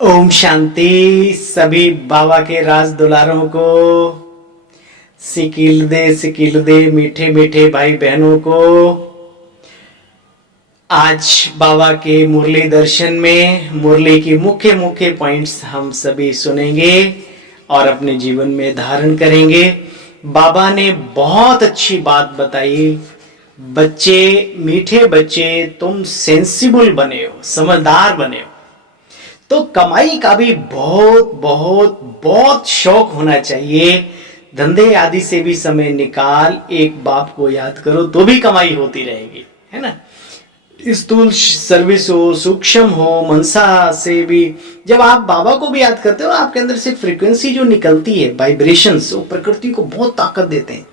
ओम शांति। सभी बाबा के राज दुलारों को सिकिल दे मीठे मीठे भाई बहनों को आज बाबा के मुरली दर्शन में मुरली की मुख्य मुख्य पॉइंट्स हम सभी सुनेंगे और अपने जीवन में धारण करेंगे। बाबा ने बहुत अच्छी बात बताई। बच्चे, मीठे बच्चे, तुम सेंसिबल बने हो, समझदार बने हो, तो कमाई का भी बहुत बहुत बहुत शौक होना चाहिए। धंधे आदि से भी समय निकाल एक बाप को याद करो तो भी कमाई होती रहेगी, है ना। स्थूल सर्विस हो, सूक्ष्म हो, मनसा से भी जब आप बाबा को भी याद करते हो, आपके अंदर से फ्रीक्वेंसी जो निकलती है, वाइब्रेशंस, वो प्रकृति को बहुत ताकत देते हैं,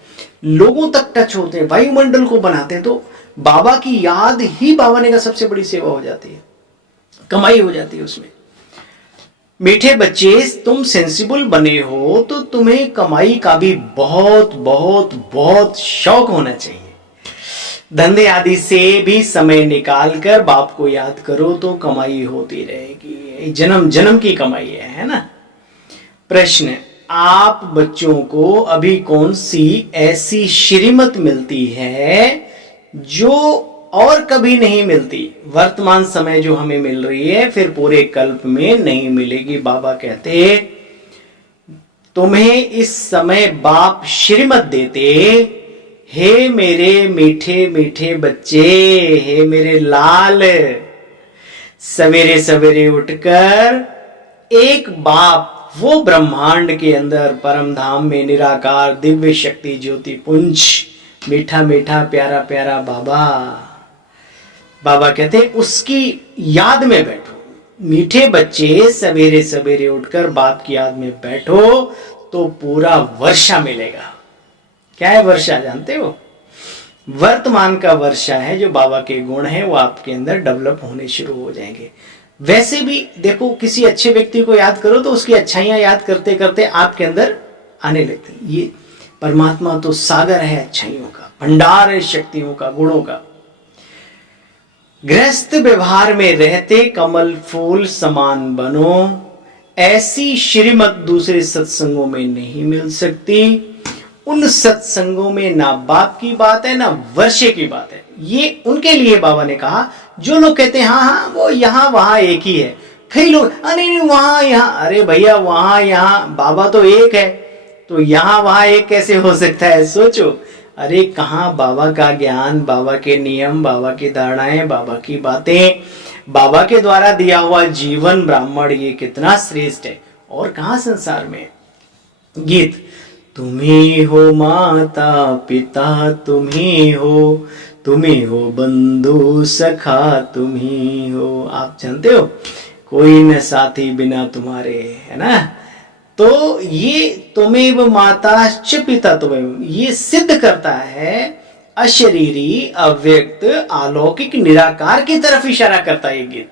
लोगों तक टच होते हैं, वायुमंडल को बनाते हैं। तो बाबा की याद ही बाबा ने का सबसे बड़ी सेवा हो जाती है, कमाई हो जाती है उसमें। मीठे बच्चे, तुम सेंसिबल बने हो तो तुम्हें कमाई का भी बहुत बहुत बहुत शौक होना चाहिए। धंधे आदि से भी समय निकालकर बाप को याद करो तो कमाई होती रहेगी। जन्म जन्म की कमाई है ना। प्रश्न, आप बच्चों को अभी कौन सी ऐसी श्रीमत मिलती है जो और कभी नहीं मिलती? वर्तमान समय जो हमें मिल रही है फिर पूरे कल्प में नहीं मिलेगी। बाबा कहते तुम्हें इस समय बाप श्रीमत देते, हे मेरे मीठे मीठे बच्चे, हे मेरे लाल, सवेरे सवेरे उठकर एक बाप वो ब्रह्मांड के अंदर परम धाम में निराकार दिव्य शक्ति ज्योति पुंज, मीठा मीठा प्यारा प्यारा बाबा कहते उसकी याद में बैठो। मीठे बच्चे, सवेरे सवेरे उठकर बाप की याद में बैठो तो पूरा वर्षा मिलेगा। क्या है वर्षा, जानते हो? वर्तमान का वर्षा है। जो बाबा के गुण है वो आपके अंदर डेवलप होने शुरू हो जाएंगे। वैसे भी देखो, किसी अच्छे व्यक्ति को याद करो तो उसकी अच्छाइयां याद करते करते आपके अंदर आने लगती हैं। ये परमात्मा तो सागर है अच्छाइयों का, भंडार है शक्तियों का, गुणों का। गृहस्थ व्यवहार में रहते कमल फूल समान बनो, ऐसी श्रीमत दूसरे सत्संगों में नहीं मिल सकती। उन सत्संगों में ना बाप की बात है ना वर्षे की बात है। ये उनके लिए बाबा ने कहा जो लोग कहते हैं हाँ हाँ वो यहाँ वहां एक ही है। कई लोग नहीं वहां यहाँ, अरे भैया वहां यहाँ बाबा तो एक है, तो यहाँ वहां एक कैसे हो सकता है? सोचो। अरे कहाँ बाबा का ज्ञान, बाबा के नियम, बाबा की धारणाएं, बाबा की बातें, बाबा के द्वारा दिया हुआ जीवन ब्राह्मण, ये कितना श्रेष्ठ है। और कहाँ संसार में गीत, तुम्ही हो माता पिता, तुम्ही हो बंधु सखा, तुम्ही हो। आप जानते हो कोई न साथी बिना तुम्हारे, है ना। तो ये तुमेव माता च पिता तुमेव, ये सिद्ध करता है अशरीरी अव्यक्त अलौकिक निराकार की तरफ इशारा करता है ये गीत।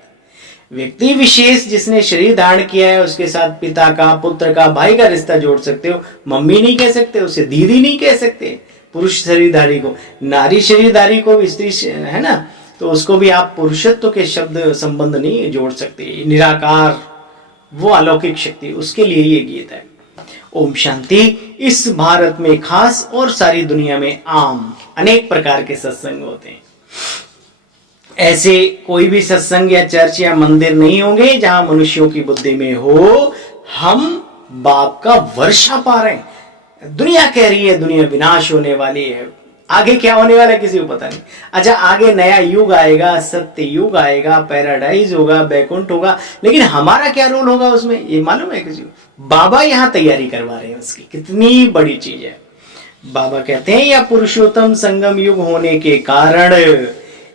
व्यक्ति विशेष जिसने शरीर धारण किया है उसके साथ पिता का, पुत्र का, भाई का रिश्ता जोड़ सकते हो। मम्मी नहीं कह सकते, उसे दीदी नहीं कह सकते। पुरुष शरीरधारी को, नारी शरीरधारी को भी स्त्री, है ना, तो उसको भी आप पुरुषत्व के शब्द संबंध नहीं जोड़ सकते। निराकार वो अलौकिक शक्ति, उसके लिए ये गीत है। ओम शांति। इस भारत में खास और सारी दुनिया में आम अनेक प्रकार के सत्संग होते हैं। ऐसे कोई भी सत्संग या चर्च या मंदिर नहीं होंगे जहां मनुष्यों की बुद्धि में हो हम बाप का वर्षा पा रहे हैं। दुनिया कह रही है दुनिया विनाश होने वाली है, आगे क्या होने वाला है किसी को पता नहीं। अच्छा, आगे नया युग आएगा, सत्य युग आएगा, पैराडाइज होगा, बैकुंठ होगा, लेकिन हमारा क्या रोल होगा उसमें ये मालूम है किसी को? बाबा यहां तैयारी करवा रहे हैं उसकी। कितनी बड़ी चीज है। बाबा कहते हैं या पुरुषोत्तम संगम युग होने के कारण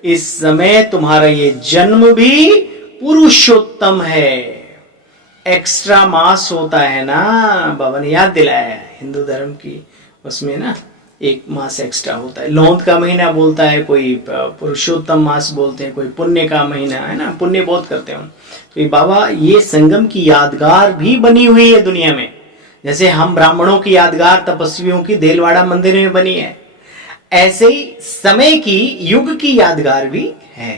इस समय तुम्हारा ये जन्म भी पुरुषोत्तम है। एक्स्ट्रा मास होता है ना, बाबा ने याद दिलाया है हिंदू धर्म की, उसमें ना एक मास एक्स्ट्रा होता है। लौंद का महीना बोलता है कोई, पुरुषोत्तम मास बोलते हैं कोई, पुण्य का महीना है ना, पुण्य बहुत करते हैं। तो ये बाबा ये संगम की यादगार भी बनी हुई है दुनिया में। जैसे हम ब्राह्मणों की यादगार तपस्वियों की देलवाड़ा मंदिर में बनी है, ऐसे ही समय की, युग की यादगार भी है।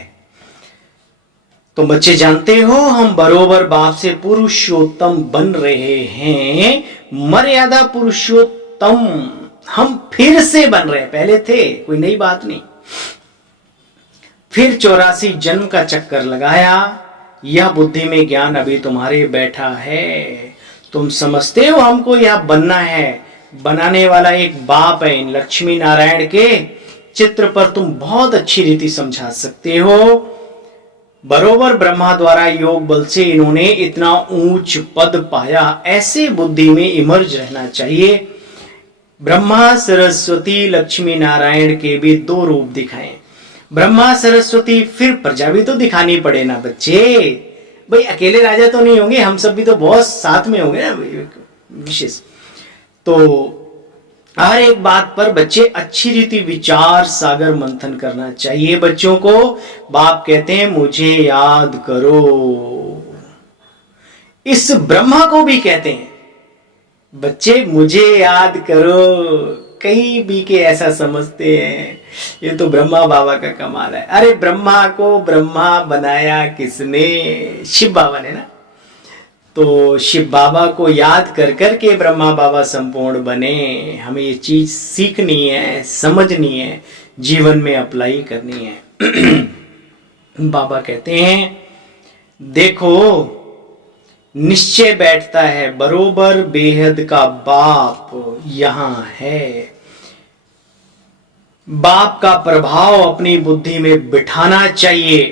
तो बच्चे जानते हो हम बरोबर बाप से पुरुषोत्तम बन रहे हैं, मर्यादा पुरुषोत्तम हम फिर से बन रहे हैं, पहले थे कोई नई बात नहीं। फिर 84 जन्म का चक्कर लगाया, यह बुद्धि में ज्ञान अभी तुम्हारे बैठा है। तुम समझते हो हमको यह बनना है, बनाने वाला एक बाप है। इन लक्ष्मी नारायण के चित्र पर तुम बहुत अच्छी रीति समझा सकते हो। बरोबर ब्रह्मा द्वारा योग बल से इन्होंने इतना ऊंच पद पाया, ऐसे बुद्धि में इमर्ज रहना चाहिए। ब्रह्मा सरस्वती लक्ष्मी नारायण के भी दो रूप दिखाएं, ब्रह्मा सरस्वती, फिर प्रजा भी तो दिखानी पड़े ना बच्चे। भाई अकेले राजा तो नहीं होंगे, हम सब भी तो बहुत साथ में होंगे ना विशेष। तो हर एक बात पर बच्चे अच्छी रीति विचार सागर मंथन करना चाहिए। बच्चों को बाप कहते हैं मुझे याद करो, इस ब्रह्मा को भी कहते हैं बच्चे मुझे याद करो। कई भी के ऐसा समझते हैं ये तो ब्रह्मा बाबा का कमाल है। अरे ब्रह्मा को ब्रह्मा बनाया किसने? शिव बाबा ने ना। तो शिव बाबा को याद कर कर के ब्रह्मा बाबा संपूर्ण बने। हमें ये चीज सीखनी है, समझनी है, जीवन में अप्लाई करनी है। बाबा कहते हैं देखो निश्चय बैठता है, बरोबर बेहद का बाप यहां है। बाप का प्रभाव अपनी बुद्धि में बिठाना चाहिए।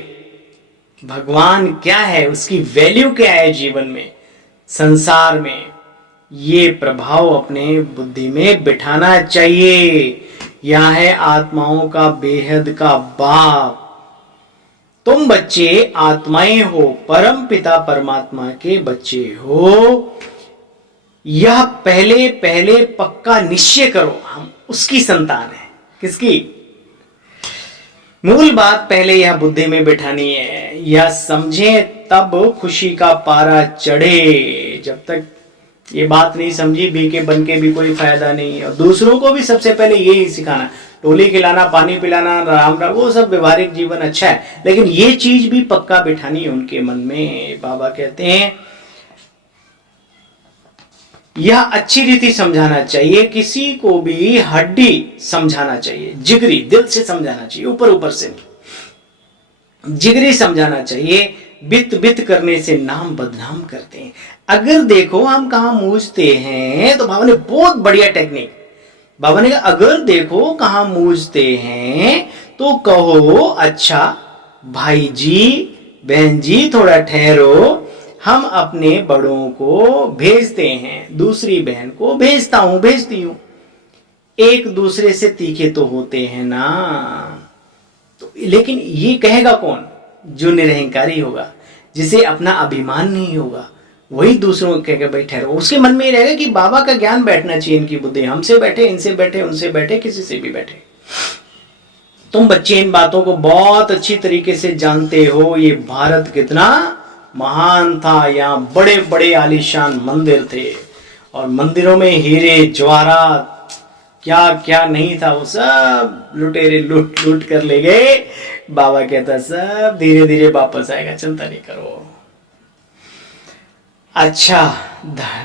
भगवान क्या है, उसकी वैल्यू क्या है जीवन में, संसार में, ये प्रभाव अपने बुद्धि में बिठाना चाहिए। यह है आत्माओं का बेहद का बाप। तुम बच्चे आत्माएं हो, परम पिता परमात्मा के बच्चे हो। यह पहले पहले पक्का निश्चय करो, हम उसकी संतान है। किसकी? मूल बात पहले यह बुद्धि में बिठानी है। यह समझे तब खुशी का पारा चढ़े। जब तक ये बात नहीं समझी बीके बन के भी कोई फायदा नहीं है। और दूसरों को भी सबसे पहले यही सिखाना, टोली खिलाना, पानी पिलाना, राम राम, वो सब व्यवहारिक जीवन अच्छा है, लेकिन ये चीज भी पक्का बिठानी है उनके मन में। बाबा कहते हैं यह अच्छी रीति समझाना चाहिए, किसी को भी हड्डी समझाना चाहिए, जिगरी दिल से समझाना चाहिए, ऊपर ऊपर से नहीं, जिगरी समझाना चाहिए। बित बित करने से नाम बदनाम करते हैं। अगर देखो हम कहां मूझते हैं, तो बाबा ने बहुत बढ़िया टेक्निक, बाबा ने कहा अगर देखो कहां मूझते हैं तो कहो अच्छा भाई जी बहन जी थोड़ा ठहरो, हम अपने बड़ों को भेजते हैं, दूसरी बहन को भेजता हूं, भेजती हूं। एक दूसरे से तीखे तो होते हैं ना। तो लेकिन ये कहेगा कौन? जो निरहंकारी होगा, जिसे अपना अभिमान नहीं होगा, वही दूसरों को कहेगा भाई ठहरो। उसके मन में ही रहेगा कि बाबा का ज्ञान बैठना चाहिए इनकी बुद्धि, हमसे बैठे, इनसे बैठे, उनसे बैठे, किसी से भी बैठे। तुम बच्चे इन बातों को बहुत अच्छी तरीके से जानते हो। ये भारत कितना महान था, यहाँ बड़े बड़े आलीशान मंदिर थे और मंदिरों में हीरे जवाहरात क्या क्या नहीं था, वो सब लुटेरे लूट लूट कर ले गए। बाबा कहता सब धीरे धीरे वापस आएगा, चिंता नहीं करो। अच्छा,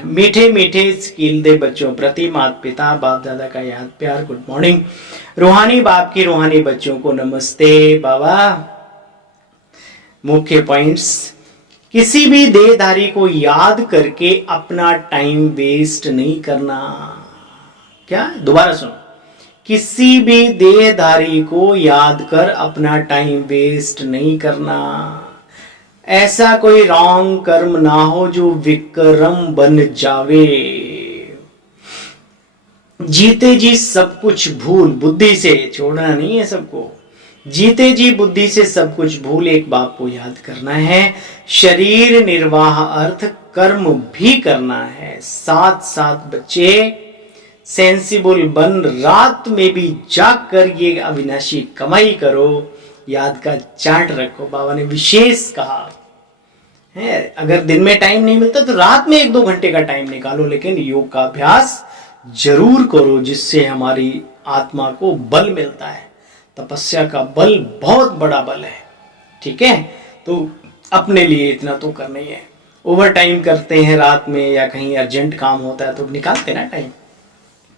मीठे मीठे स्किल दे बच्चों प्रति माता पिता बाप दादा का याद प्यार, गुड मॉर्निंग। रूहानी बाप की रूहानी बच्चों को नमस्ते। बाबा मुख्य पॉइंट्स, किसी भी देहधारी को याद करके अपना टाइम वेस्ट नहीं करना। क्या? दोबारा सुनो, किसी भी देहधारी को याद कर अपना टाइम वेस्ट नहीं करना। ऐसा कोई रॉन्ग कर्म ना हो जो विक्रम बन जावे। जीते जी सब कुछ भूल, बुद्धि से छोड़ना नहीं है सबको। जीते जी बुद्धि से सब कुछ भूल, एक बाप को याद करना है। शरीर निर्वाह अर्थ कर्म भी करना है। साथ साथ बच्चे सेंसिबल बन रात में भी जाग कर ये अविनाशी कमाई करो, याद का चार्ट रखो। बाबा ने विशेष कहा है अगर दिन में टाइम नहीं मिलता तो रात में 1-2 घंटे का टाइम निकालो, लेकिन योग का अभ्यास जरूर करो जिससे हमारी आत्मा को बल मिलता है। तपस्या का बल बहुत बड़ा बल है, ठीक है। तो अपने लिए इतना तो करना ही है। ओवर टाइम करते हैं रात में या कहीं अर्जेंट काम होता है तो निकालते ना टाइम।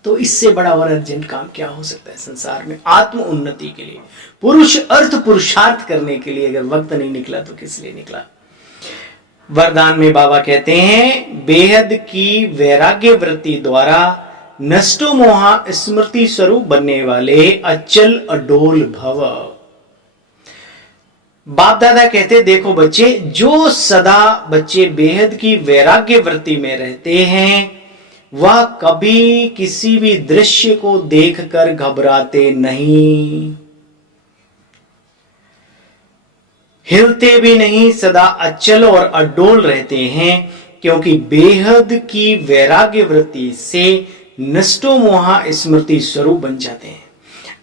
तो इससे बड़ा और अर्जेंट काम क्या हो सकता है संसार में? आत्म उन्नति के लिए, पुरुष अर्थ पुरुषार्थ करने के लिए अगर वक्त नहीं निकला तो किस लिए निकला? वरदान में बाबा कहते हैं, बेहद की वैराग्य वृत्ति द्वारा नष्टो मोहा स्मृति स्वरूप बनने वाले अचल अडोल भव। बाप दादा कहते, देखो बच्चे, जो सदा बच्चे बेहद की वैराग्य वृत्ति में रहते हैं वह कभी किसी भी दृश्य को देखकर घबराते नहीं, हिलते भी नहीं, सदा अचल और अडोल रहते हैं, क्योंकि बेहद की वैराग्य वृत्ति से नष्टो मोहा स्मृति स्वरूप बन जाते हैं।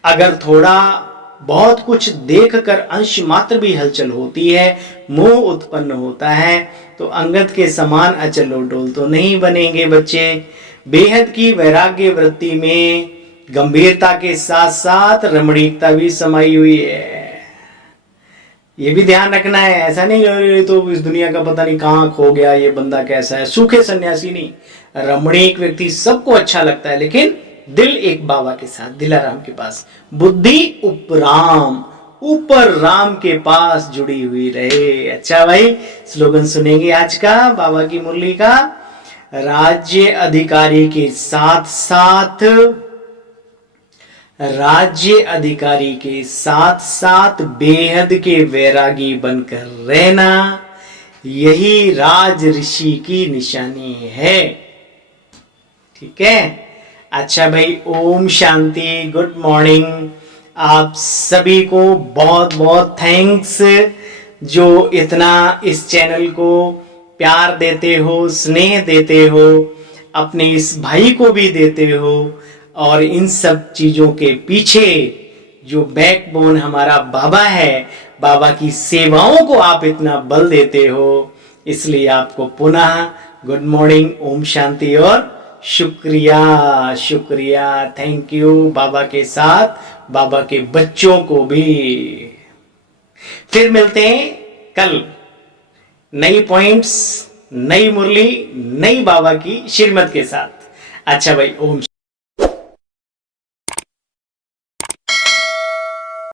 अगर थोड़ा बहुत कुछ देखकर अंश मात्र भी हलचल होती है, मोह उत्पन्न होता है, तो अंगद के समान अचल और डोल तो नहीं बनेंगे बच्चे। बेहद की वैराग्य वृत्ति में गंभीरता के साथ साथ रमणीकता भी समाई हुई है। ये भी ध्यान रखना है, ऐसा नहीं ये तो इस दुनिया का पता नहीं कहां खो गया, ये बंदा कैसा है, सूखे सन्यासी नहीं। रमणीक व्यक्ति सबको अच्छा लगता है, लेकिन दिल एक बाबा के साथ, दिलाराम के पास, बुद्धि उपराम, ऊपर राम के पास जुड़ी हुई रहे। अच्छा भाई, स्लोगन सुनेंगे आज का बाबा की मुरली का। राज्य अधिकारी के साथ साथ, राज्य अधिकारी के साथ साथ बेहद के वैरागी बनकर रहना, यही राज ऋषि की निशानी है। ठीक है, अच्छा भाई, ओम शांति, गुड मॉर्निंग। आप सभी को बहुत बहुत थैंक्स, जो इतना इस चैनल को प्यार देते हो, स्नेह देते हो, अपने इस भाई को भी देते हो, और इन सब चीजों के पीछे जो बैकबोन हमारा बाबा है, बाबा की सेवाओं को आप इतना बल देते हो, इसलिए आपको पुनः गुड मॉर्निंग, ओम शांति और शुक्रिया, शुक्रिया, थैंक यू। बाबा के साथ बाबा के बच्चों को भी। फिर मिलते हैं कल, नई पॉइंट्स, नई मुरली, नई बाबा की श्रीमत के साथ। अच्छा भाई, ओम